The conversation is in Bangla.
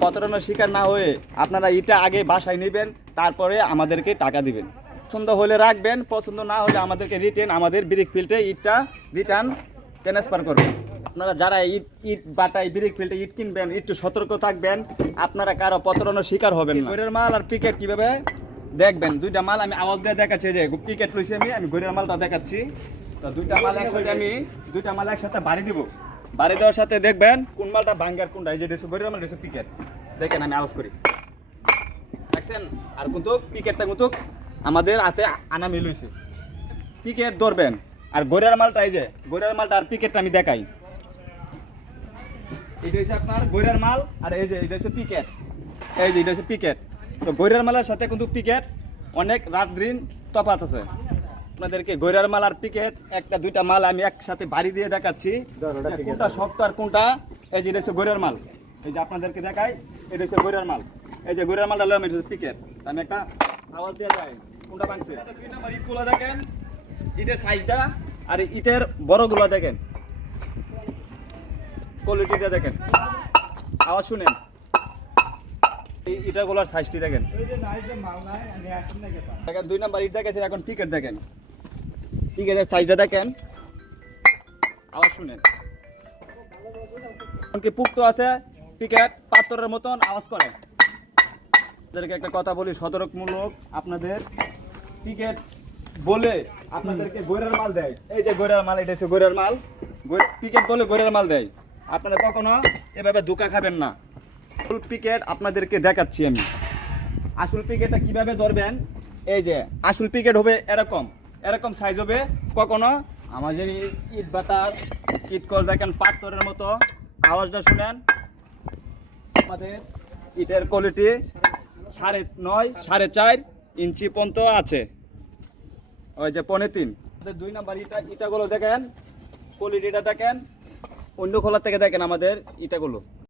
প্রতারণার শিকার না হয়ে আপনারা ইটা আগে বাসায় নেবেন, তারপরে আমাদেরকে টাকা দিবেন। পছন্দ হলে রাখবেন, পছন্দ না হলে আমাদেরকে রিটার্ন আমাদের ব্রিক ফিল্ডে ইটটা রিটার্ন ট্রান্সফার করবেন। আপনারা যারা ইট বাটাই ব্রিক ফিল্ডে ইট কিনবেন একটু সতর্ক থাকবেন, আপনারা কারো প্রতারণার শিকার হবেন না। গড়ের মাল আর পিকেট কিভাবে দেখবেন, দুইটা মাল আমি আওয়াজ দিয়ে দেখাচ্ছি, যে পিকেট লইছি আমি গড়ের মালটা দেখাচ্ছি। তো দুইটা মাল একসাথে বাড়ি দিব, বাড়ি দেওয়ার সাথে দেখবেন কোন মালটা ভাঙ্গার কোনটা, এই যে গড়ের মাল পিকেট দেখেন আমি আওয়াজ করি দেখছেন। আর কিন্তু পিকেটটা কিন্তু আমাদের হাতে আনা মিল হয়েছে। পিকেট ধরবেন আর গড়ের মালটা, এই যে গড়ের মালটা আর পিকেটটা আমি দেখাই। এটা হচ্ছে আপনার গড়ের মাল, আর এই যে এটা হচ্ছে পিকেট, এই যে এটা হচ্ছে পিকেট। তো গড়ের মালের সাথে কিন্তু পিকেট অনেক রাত দিন তফাৎ আছে। আপনাদেরকে গড়ের মাল আর পিকেট একটা দুইটা মাল আমি একসাথে বাড়ি দিয়ে দেখাচ্ছি, কোনটা শক্ত আর কোনটা। এই যে এটা হচ্ছে গড়ের মাল, এই যে আপনাদেরকে দেখাই, এটা হচ্ছে গড়ের মাল। এই যে গড়ের মালটা হলো পিকেট। আমি একটা আওয়াজ দিয়ে যাই কোনটা ভাঙছে। 2 নম্বর ইটগুলো দেখেন, ইটের সাইজটা আর ইটের বড়গুলো দেখেন, কোয়ালিটিটা দেখেন, আওয়াজ শুনেন, এই ইটাগুলোর সাইজটি দেখেন। দেখেন 2 নম্বর ইট দেখেছেন, এখন পিকেট দেখেন, পিকেটের সাইজটা দেখেন, আওয়াজ শুনেন। এমনকি পুক্ত আছে, পিকেট পাথরের মতন আওয়াজ করে। আপনাদেরকে একটা কথা বলি সতর্কমূলক, আপনাদের পিকেট বলে আপনাদেরকে গড়ের মাল দেয়, এই যে গড়ের মাল, এটা হচ্ছে গড়ের মাল, পিকেট বলে গড়ের মাল দেয়। আপনারা কখনো এভাবে ধোঁকা খাবেন না। আসল পিকেট আপনাদেরকে দেখাচ্ছি আমি, আসল পিকেটটা কিভাবে ধরবেন। এই যে আসল পিকেট হবে এরকম, এরকম সাইজ হবে। কখনো আমাদের ইট বাতার ইট কল দেখেন পাথরের মতো, আওয়াজটা শুনেন। আমাদের ইটের কোয়ালিটি 9.5 4.5 ইঞ্চি পর্যন্ত আছে, ওই যে 3.5। 2 নম্বর ইটাগুলো দেখেন, কোয়ালিটিটা দেখেন, অন্য খোলা থেকে দেখেন আমাদের ইটাগুলো।